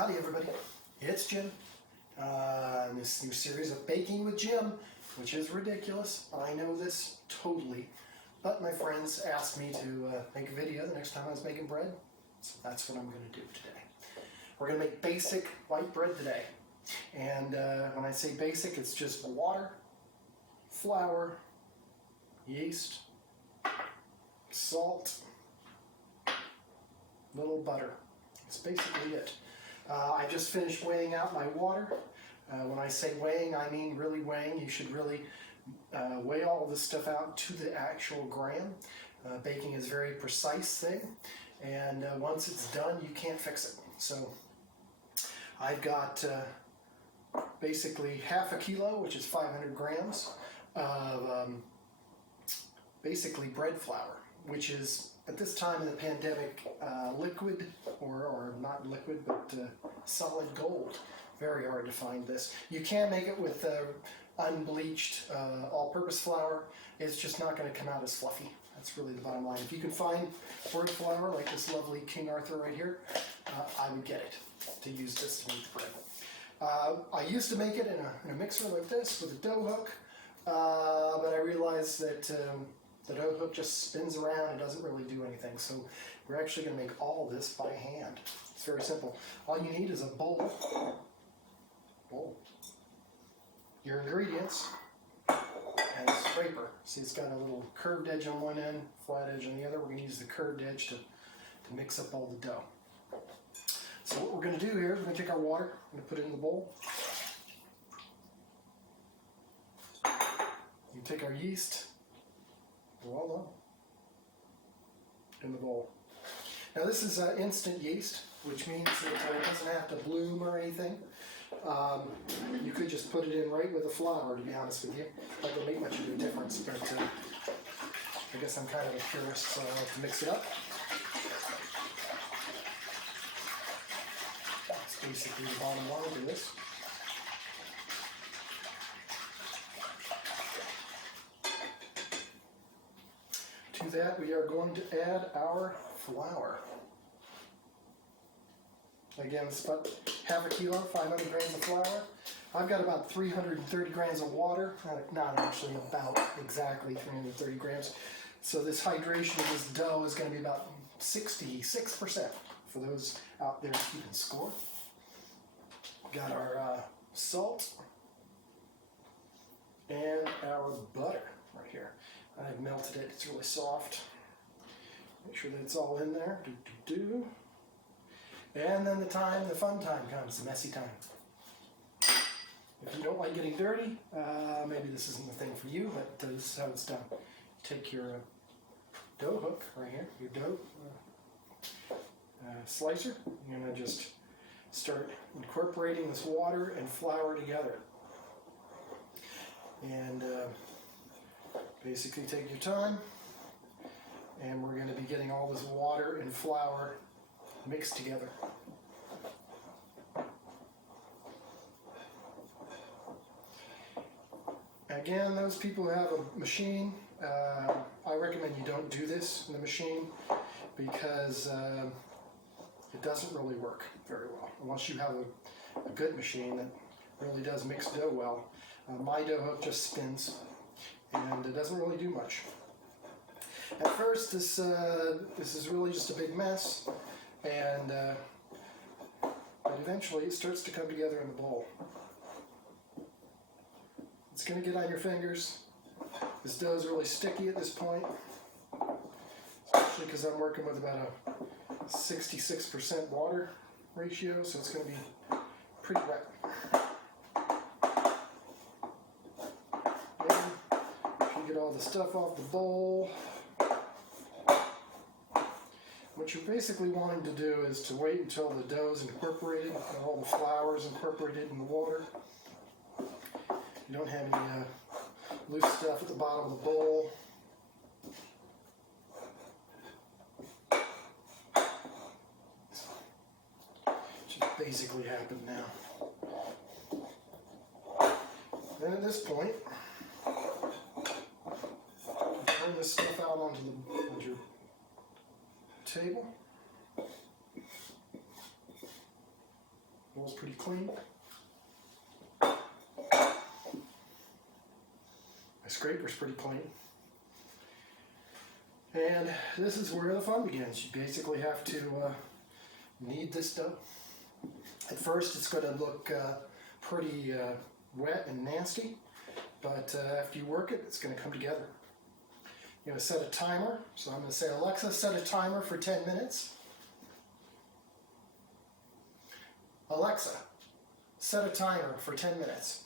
Howdy everybody, it's Jim. In this new series of Baking with Jim, which is ridiculous, I know this totally, but my friends asked me to make a video the next time I was making bread, so that's what I'm going to do today. We're going to make basic white bread today, and when I say basic, it's just water, flour, yeast, salt, little butter. That's basically it. I just finished weighing out my water. When I say weighing, I mean really weighing. You should really weigh all this stuff out to the actual gram. Baking is a very precise thing, and once it's done, you can't fix it. So I've got basically half a kilo, which is 500 grams, of basically bread flour, which is at this time in the pandemic liquid, or not liquid, but solid gold. Very hard to find this. You can make it with unbleached all-purpose flour. It's just not going to come out as fluffy. That's really the bottom line. If you can find bread flour like this lovely King Arthur right here, I would get it to use this to make the bread. I used to make it in a mixer like this with a dough hook, but I realized that the dough hook just spins around and doesn't really do anything. So we're actually going to make all this by hand. It's very simple. All you need is a bowl, your ingredients, and a scraper. See, it's got a little curved edge on one end, flat edge on the other. We're going to use the curved edge to mix up all the dough. So what we're going to do here, we're going to take our water, I'm going to put it in the bowl. You take our yeast, voila, in the bowl. Now this is instant yeast, which means that it doesn't have to bloom or anything. You could just put it in right with the flour, to be honest with you. That would make much of a difference, but I guess I'm kind of a purist, so I like to mix it up. That's basically the bottom line to this. To that, we are going to add our flour. Again, it's about half a kilo, 500 grams of flour. I've got about 330 grams of water, not actually, about exactly 330 grams. So this hydration of this dough is going to be about 66% for those out there keeping score. Got our salt and our butter right here. I've melted it, it's really soft. Make sure that it's all in there. And then the fun time comes, the messy time. If you don't like getting dirty, maybe this isn't the thing for you, but this is how it's done. Take your dough hook right here, your dough slicer. You're going to just start incorporating this water and flour together. And basically take your time, and we're going to be getting all this water and flour mixed together. Again, those people who have a machine, I recommend you don't do this in the machine because it doesn't really work very well unless you have a good machine that really does mix dough well. My dough hook just spins and it doesn't really do much. At first, this is really just a big mess, and but eventually it starts to come together in the bowl. It's going to get on your fingers. This dough is really sticky at this point, especially because I'm working with about a 66% water ratio, so it's going to be pretty wet. Get all the stuff off the bowl. What you're basically wanting to do is to wait until the dough is incorporated and all the flour is incorporated in the water. You don't have any loose stuff at the bottom of the bowl. Just basically happened now. Then at this point, turn this stuff out onto your table. bowl's pretty clean. My scraper's pretty clean. And this is where the fun begins. You basically have to knead this dough. At first it's going to look pretty wet and nasty, but after you work it, it's going to come together. You're going to set a timer. So I'm going to say, Alexa, set a timer for 10 minutes. Alexa, set a timer for 10 minutes.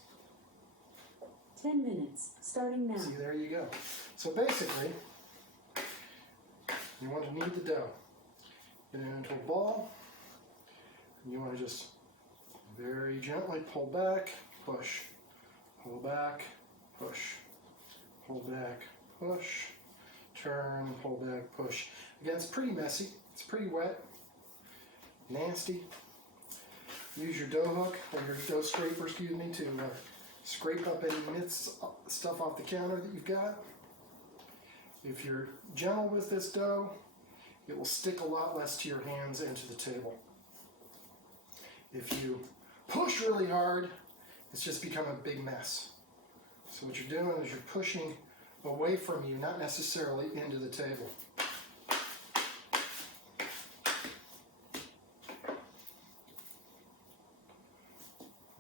10 minutes, starting now. See, there you go. So basically, you want to knead the dough. Get it into a ball. And you want to just very gently pull back, push, pull back, push, pull back, push, turn, pull back, push. Again, it's pretty messy. It's pretty wet, nasty. Use your dough hook or your dough scraper, excuse me, to scrape up any stuff off the counter that you've got. If you're gentle with this dough, it will stick a lot less to your hands and to the table. If you push really hard, it's just become a big mess. So what you're doing is you're pushing away from you, not necessarily into the table.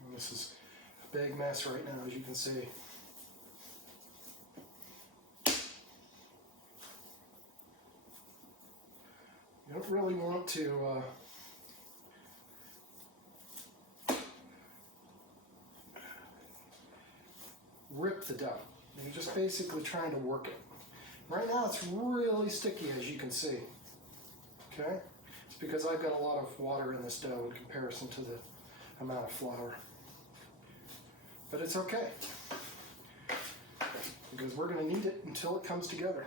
And this is a big mess right now, as you can see. You don't really want to rip the dough. You're just basically trying to work it. Right now it's really sticky, as you can see. Okay? It's because I've got a lot of water in this dough in comparison to the amount of flour. But it's okay, because we're going to knead it until it comes together.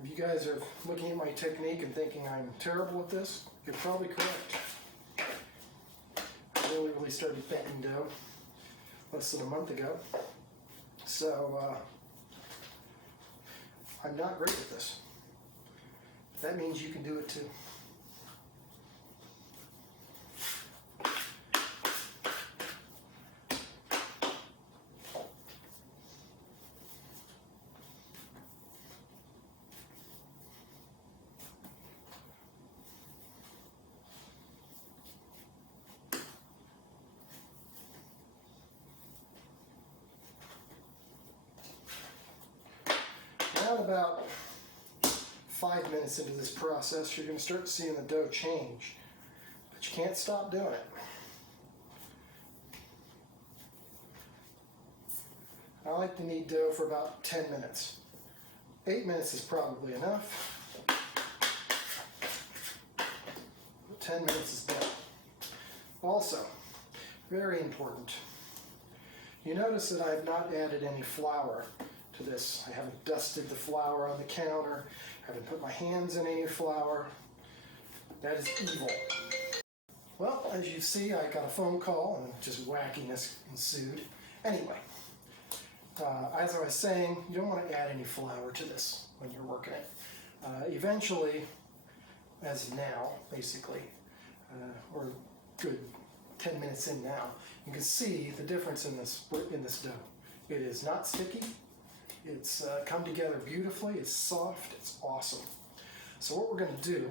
If you guys are looking at my technique and thinking I'm terrible at this, you're probably correct. I really started baking dough less than a month ago, so I'm not great at this. That means you can do it too. About 5 minutes into this process, you're going to start seeing the dough change, but you can't stop doing it. I like to knead dough for about 10 minutes. 8 minutes is probably enough. 10 minutes is better. Also, very important, you notice that I have not added any flour to this. I haven't dusted the flour on the counter. I haven't put my hands in any flour. That is evil. Well, as you see, I got a phone call and just wackiness ensued. Anyway, as I was saying, you don't want to add any flour to this when you're working it. Eventually, as now, basically, or good 10 minutes in now, you can see the difference in this dough. It is not sticky. It's come together beautifully, it's soft, it's awesome. So what we're going to do,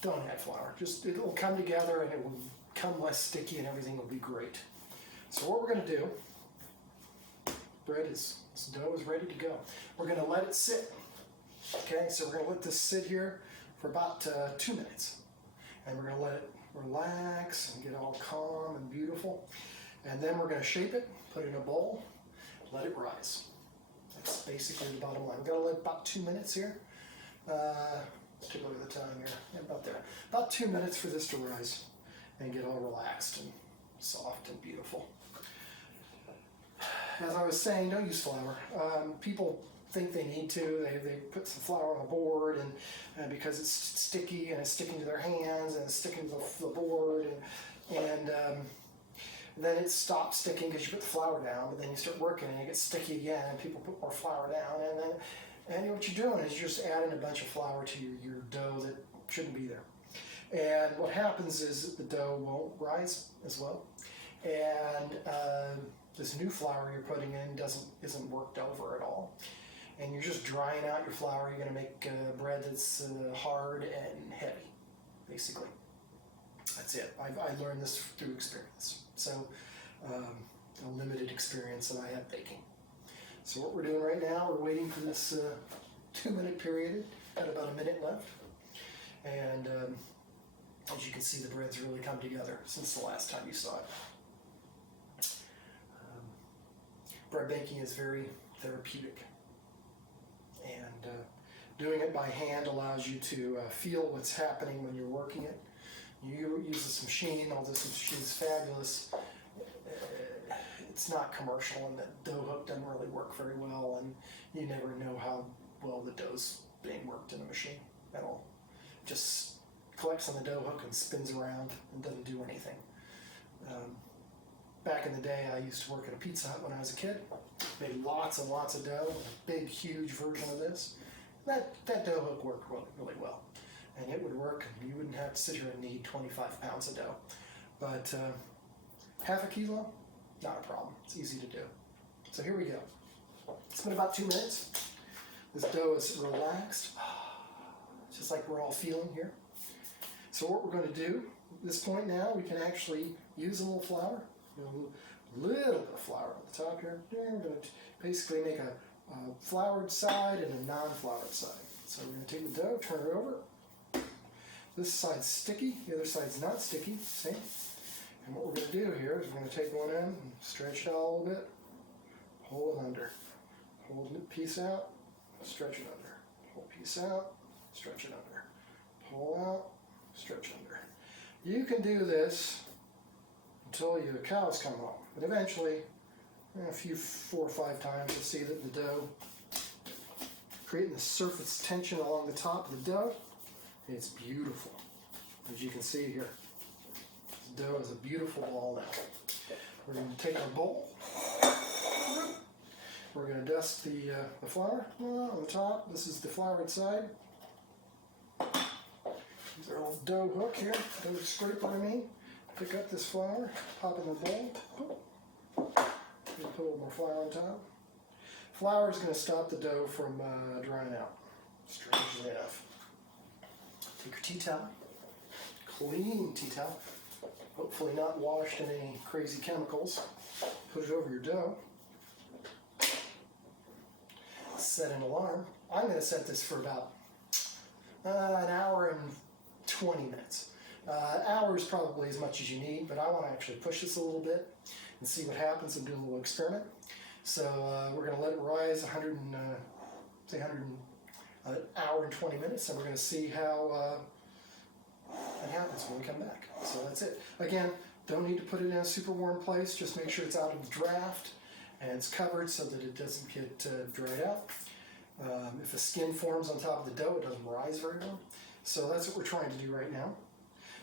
don't add flour, just it'll come together and it will become less sticky and everything will be great. So what we're going to do, this dough is ready to go. We're going to let it sit. Okay, so we're going to let this sit here for about 2 minutes. And we're going to let it relax and get all calm and beautiful. And then we're going to shape it, put it in a bowl. let it rise. That's basically the bottom line. We're going to let about 2 minutes here. Let's take a look at the time here. Yeah, about there. About 2 minutes for this to rise and get all relaxed and soft and beautiful. As I was saying, don't use flour. People think they need to. They put some flour on the board, and because it's sticky and it's sticking to their hands and it's sticking to the board, and then it stops sticking because you put the flour down, but then you start working and it gets sticky again, and people put more flour down, and what you're doing is you're just adding a bunch of flour to your dough that shouldn't be there. And what happens is the dough won't rise as well, and this new flour you're putting in isn't worked over at all, and you're just drying out your flour. You're going to make bread that's hard and heavy, basically. That's it. I learned this through experience. So, a limited experience that I have baking. So what we're doing right now, we're waiting for this 2 minute period. Got about a minute left, and as you can see, the bread's really come together since the last time you saw it. Bread baking is very therapeutic, and doing it by hand allows you to feel what's happening when you're working it. You use this machine, all this machine's fabulous. It's not commercial, and the dough hook doesn't really work very well, and you never know how well the dough's being worked in a machine at all. It just collects on the dough hook and spins around and doesn't do anything. Back in the day, I used to work at a Pizza Hut when I was a kid. Made lots and lots of dough, a big, huge version of this. That dough hook worked really, really well. And it would work, and you wouldn't have to sit here and knead 25 pounds of dough. But half a kilo, not a problem. It's easy to do. So here we go. It's been about 2 minutes. This dough is relaxed, just like we're all feeling here. So what we're going to do at this point now, we can actually use a little flour. A little bit of flour on the top here. We're going to basically make a floured side and a non-floured side. So we're going to take the dough, turn it over. This side's sticky, the other side's not sticky, see? And what we're going to do here is we're going to take one end and stretch it out a little bit, hold it under, hold the piece out, stretch it under, pull piece out, stretch it under, pull out, stretch under. You can do this until your cows come home, but eventually, a few 4 or 5 times, you'll see that the dough, creating the surface tension along the top of the dough. It's beautiful, as you can see here. This dough is a beautiful ball now. We're going to take our bowl. We're going to dust the flour on the top. This is the floured side. Use our little dough hook here, dough scraper I mean. Pick up this flour, pop it in the bowl. Put a little more flour on top. Flour is going to stop the dough from drying out, strangely enough. Take your tea towel, clean tea towel, hopefully not washed in any crazy chemicals. Put it over your dough. Set an alarm. I'm going to set this for about an hour and 20 minutes. Hour is probably as much as you need, but I want to actually push this a little bit and see what happens and do a little experiment. So we're going to let it rise an hour and 20 minutes, and we're going to see how it happens when we come back. So that's it. Again, don't need to put it in a super warm place. Just make sure it's out of the draft and it's covered so that it doesn't get dried out. If the skin forms on top of the dough, it doesn't rise very well. So that's what we're trying to do right now.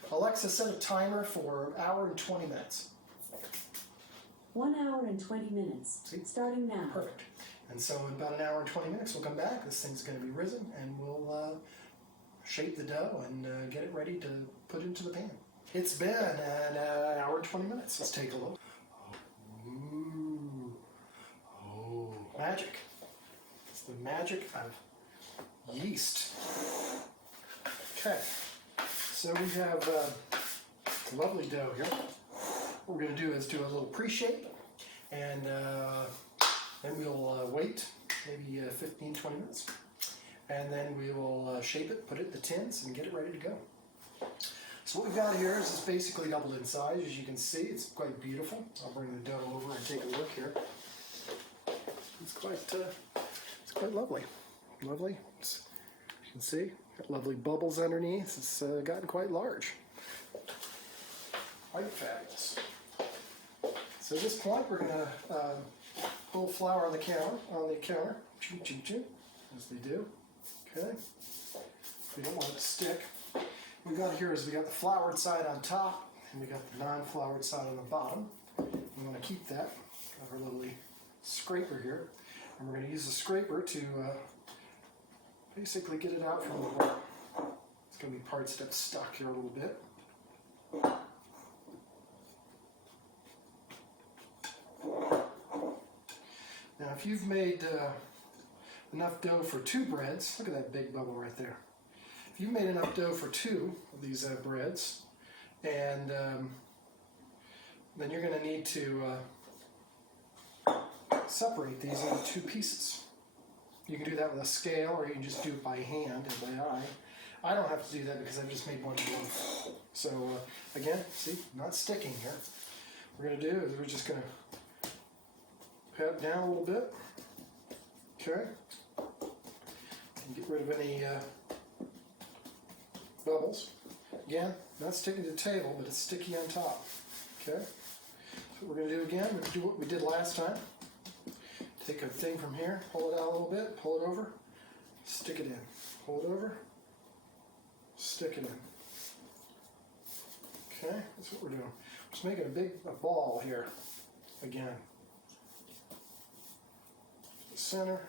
Alexa, set a timer for an hour and 20 minutes. 1 hour and 20 minutes. See? Starting now. Perfect. And so in about an hour and 20 minutes, we'll come back. This thing's going to be risen, and we'll shape the dough and get it ready to put into the pan. It's been an hour and 20 minutes. Let's take a look. Ooh. Oh, magic. It's the magic of yeast. Okay. So we have lovely dough here. What we're going to do is do a little pre-shape, and then we'll wait maybe 15-20 minutes, and then we will shape it, put it in the tins, and get it ready to go. So what we've got here is it's basically doubled in size. As you can see, it's quite beautiful. I'll bring the dough over and take a look here. It's quite lovely. Lovely. You can see, got lovely bubbles underneath. It's gotten quite large. Quite fabulous. So at this point, we're going to pull flour on the counter, choo choo choo, as they do. Okay. We don't want it to stick. What we got here is we got the floured side on top, and we got the non-floured side on the bottom. We want to keep that. Got our little scraper here, and we're going to use the scraper to basically get it out from the bottom. It's going to be parts that stuck here a little bit. Now, if you've made enough dough for 2 breads, look at that big bubble right there. If you've made enough dough for 2 of these breads, and then you're going to need to separate these into 2 pieces. You can do that with a scale, or you can just do it by hand or by eye. I don't have to do that because I've just made one loaf. So again, see, not sticking here. What we're going to do is we're just going to pat it down a little bit. Okay. And get rid of any bubbles. Again, not sticking to the table, but it's sticky on top. Okay. So what we're going to do again, we're going to do what we did last time. Take a thing from here, pull it out a little bit, pull it over, stick it in. Pull it over, stick it in. Okay, that's what we're doing. We're just making a ball here. Again. The center.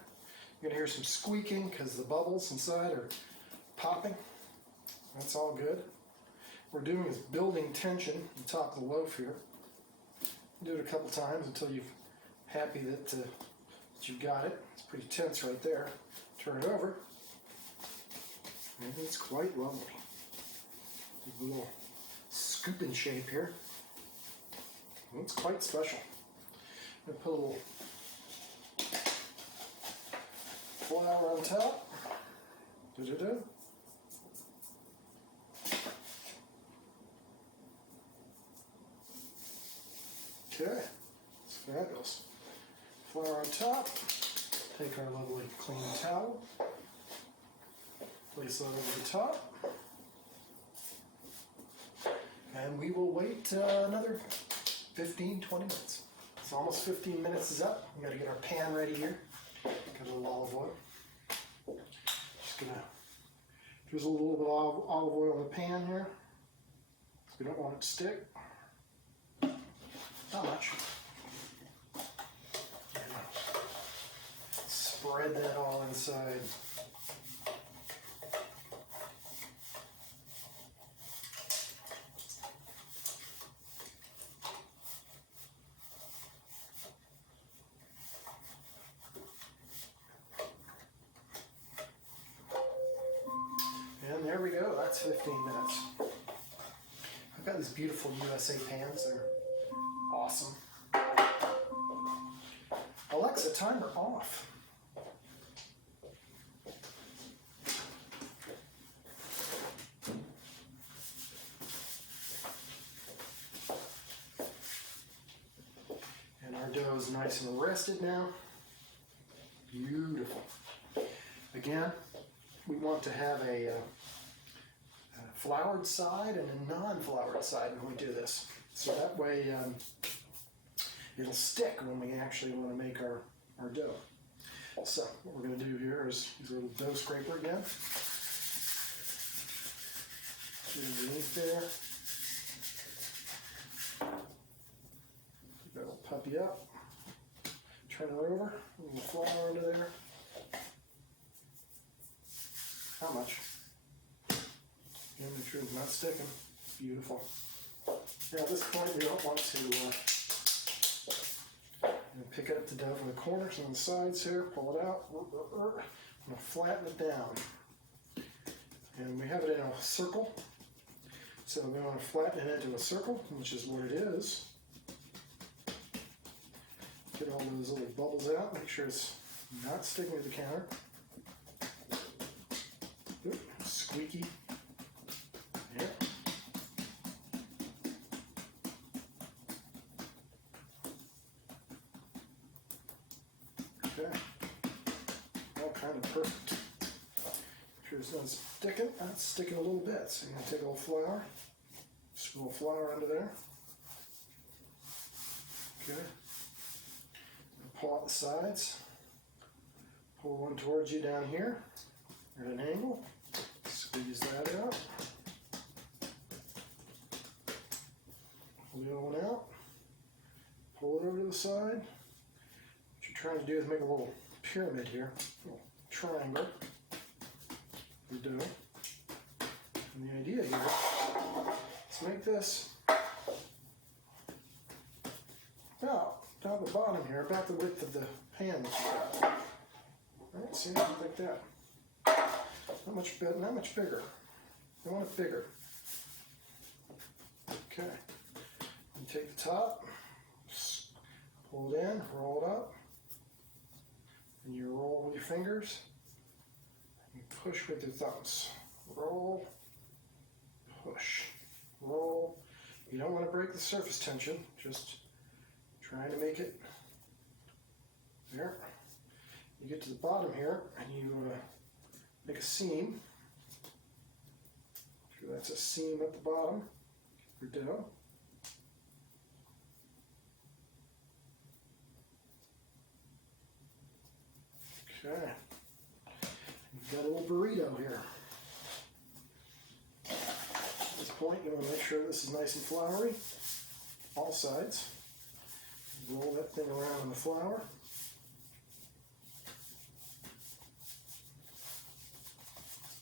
You're going to hear some squeaking because the bubbles inside are popping. That's all good. What we're doing is building tension on top of the loaf here. Do it a couple times until you're happy that you've got it. It's pretty tense right there. Turn it over. And it's quite lovely. A little scoop in shape here. And it's quite special. I'm going to put a little flour on top. Da-da-da. Okay, it's fabulous. Flour on top. Take our lovely clean towel. Place that over the top. And we will wait another 15-20 minutes. It's almost 15 minutes is up. We got to get our pan ready here. Got a little olive oil. Just gonna drizzle a little bit of olive oil in the pan here. We don't want it to stick. Not much. Spread that all inside. And there we go, that's 15 minutes. I've got these beautiful USA pans, they're awesome. Alexa, timer off. And our dough is nice and rested now. Beautiful. Again, we want to have a floured side and a non-floured side when we do this. So that way it'll stick when we actually want to make our dough. So what we're going to do here is use a little dough scraper again. Get underneath there. That'll puppy up. Turn it over. A little flour into there. How much? Again, make sure it's not sticking. Beautiful. Now at this point we don't want to pick up the dough from the corners and the sides here, pull it out. I'm going to flatten it down. And we have it in a circle. So we want to flatten it into a circle, which is what it is. Get all those little bubbles out, make sure it's not sticking to the counter. Oop, squeaky. Yeah. Okay. All kind of perfect. Make sure it's not sticking. It's sticking a little bit. So you're going to take a little flour. Screw a little flour under there. Okay. Pull out the sides. Pull one towards you down here at an angle. Squeeze that out. Pull the other one out. Pull it over to the side. What you're trying to do is make a little pyramid here, a little triangle. You do. And the idea here is make this about the bottom here, about the width of the pan that you got. Alright, see, like that. Not much bigger. I want it bigger. Okay. You take the top, pull it in, roll it up, and you roll with your fingers, and push with your thumbs. Roll, push, roll. You don't want to break the surface tension, just trying to make it there. You get to the bottom here, and you make a seam. Sure, that's a seam at the bottom for dough. Okay. You've got a little burrito here. At this point, you want to make sure this is nice and floury, all sides. Roll that thing around in the flour.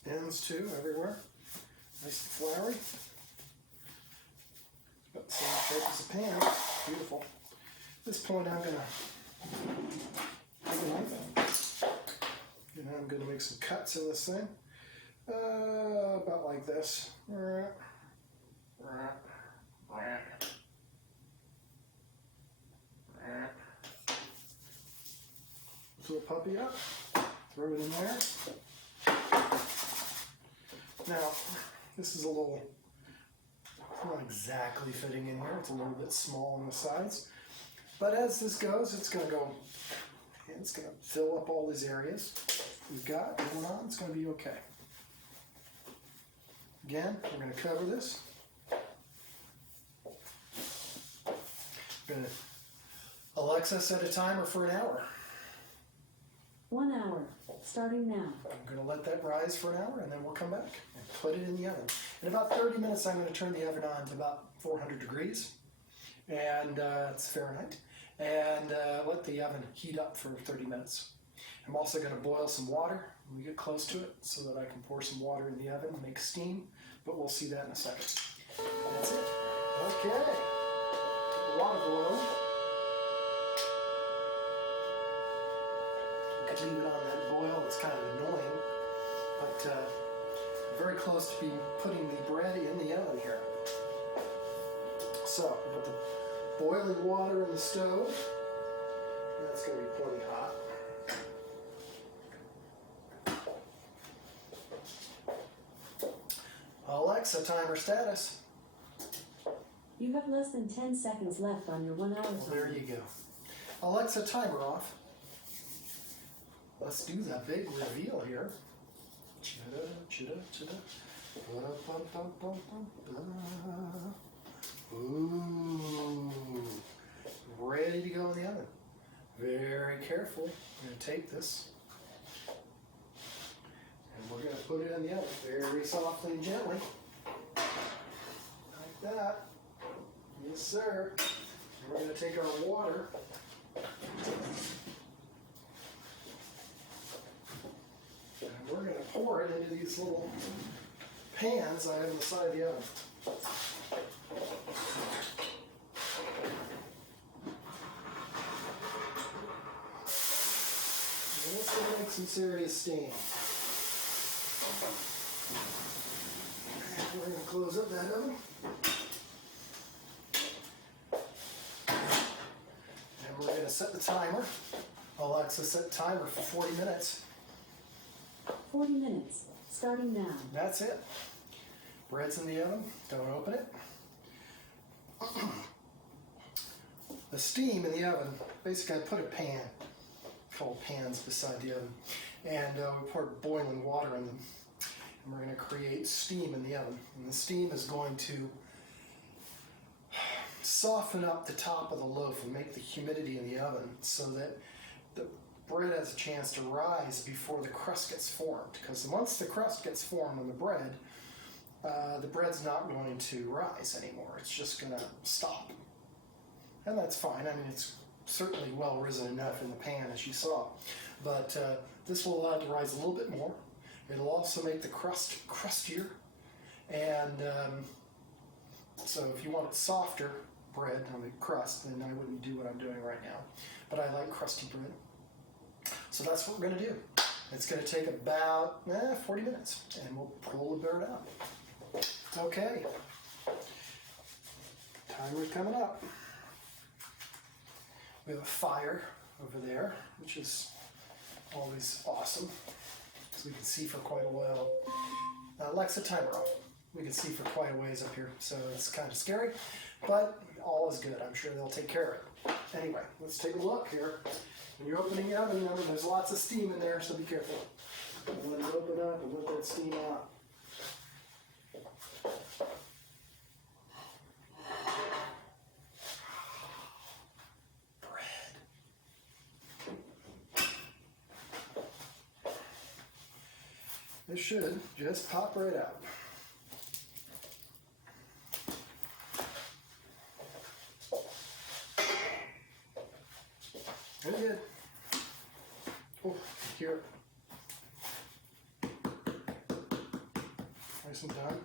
Ends too, everywhere. Nice and floury. About the same shape as the pan. Beautiful. At this point, I'm going to take a knife. And I'm going to make some cuts in this thing. About like this. Fill a puppy up. Throw it in there. Now, this is a little, not exactly fitting in here. It's a little bit small on the sides. But as this goes, it's going to go, and it's going to fill up all these areas we've got going on. It's going to be okay. Again, we're going to cover this. We're going to Alexa set a timer for an hour. 1 hour, starting now. I'm going to let that rise for an hour, and then we'll come back and put it in the oven. In about 30 minutes, I'm going to turn the oven on to about 400 degrees, and it's Fahrenheit, and let the oven heat up for 30 minutes. I'm also going to boil some water when we get close to it so that I can pour some water in the oven and make steam, but we'll see that in a second. That's it. Okay. A lot of oil. Leave it on that boil. It's kind of annoying, but very close to being putting the bread in the oven here. So, put the boiling water in the stove. That's going to be plenty hot. Alexa, timer status. You have less than 10 seconds left on your 1 hour timer. There you go. Alexa, timer off. Let's do the big reveal here. Chida, chida, chida. Ooh. Ready to go in the oven. Very carefully. I'm going to take this. And we're going to put it in the oven very softly and gently. Like that. Yes, sir. And we're going to take our water. And we're going to pour it into these little pans I have on the side of the oven. And it's going to make some serious steam. And we're going to close up that oven. And we're going to set the timer. Alexa, set the timer for 40 minutes. 40 minutes, starting now. That's it. Bread's in the oven. Don't open it. The steam in the oven, basically I put a pan couple pans beside the oven, and we poured boiling water in them. And we're going to create steam in the oven. And the steam is going to soften up the top of the loaf and make the humidity in the oven so that the bread has a chance to rise before the crust gets formed. Because once the crust gets formed on the bread's not going to rise anymore. It's just going to stop. And that's fine. I mean, it's certainly well risen enough in the pan, as you saw. But this will allow it to rise a little bit more. It'll also make the crust crustier. And so if you want it softer bread on the crust, then I wouldn't do what I'm doing right now. But I like crusty bread. So that's what we're going to do. It's going to take about 40 minutes, and we'll pull the bird out. Okay. Timer's coming up. We have a fire over there, which is always awesome, so we can see for quite a while. Alexa, timer off. We can see for quite a ways up here, so it's kind of scary, but all is good. I'm sure they'll take care of it. Anyway, let's take a look here. When you're opening the oven, there's lots of steam in there, so be careful. Let it open up and let that steam out. This should just pop right out. Very good. Oh, here. Nice and done.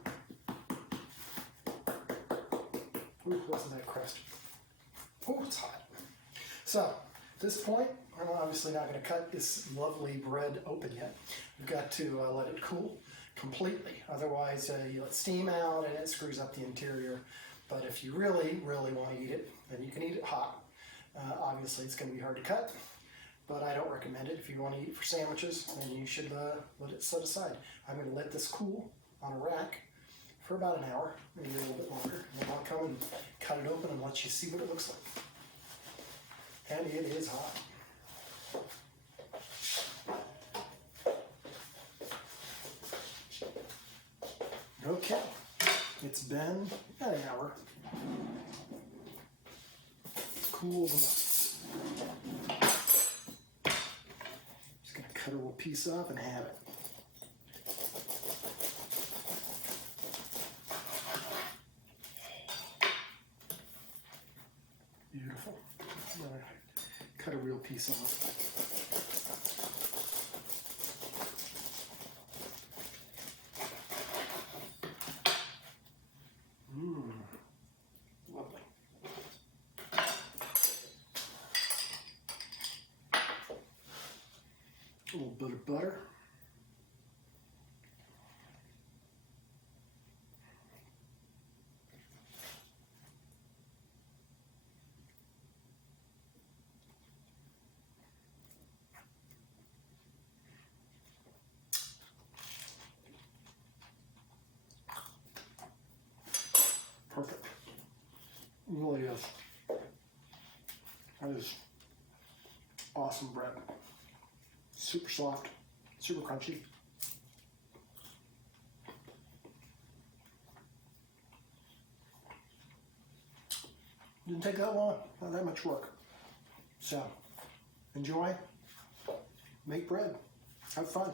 Ooh, wasn't that crust? Oh, it's hot. So, at this point, I'm obviously not going to cut this lovely bread open yet. We've got to let it cool completely. Otherwise, you let steam out and it screws up the interior. But if you really, really want to eat it, then you can eat it hot. Obviously, it's going to be hard to cut, but I don't recommend it. If you want to eat it for sandwiches, then you should let it set aside. I'm going to let this cool on a rack for about an hour, maybe a little bit longer. And then I'll come and cut it open and let you see what it looks like. And it is hot. Okay, it's been about an hour. Cooled enough. Just gonna cut a little piece off and have it. Beautiful. Cut a real piece off. Lovely. A little bit of butter. Perfect. It really is. That is awesome bread. Super soft, super crunchy. Didn't take that long, not that much work. So, enjoy, make bread, have fun.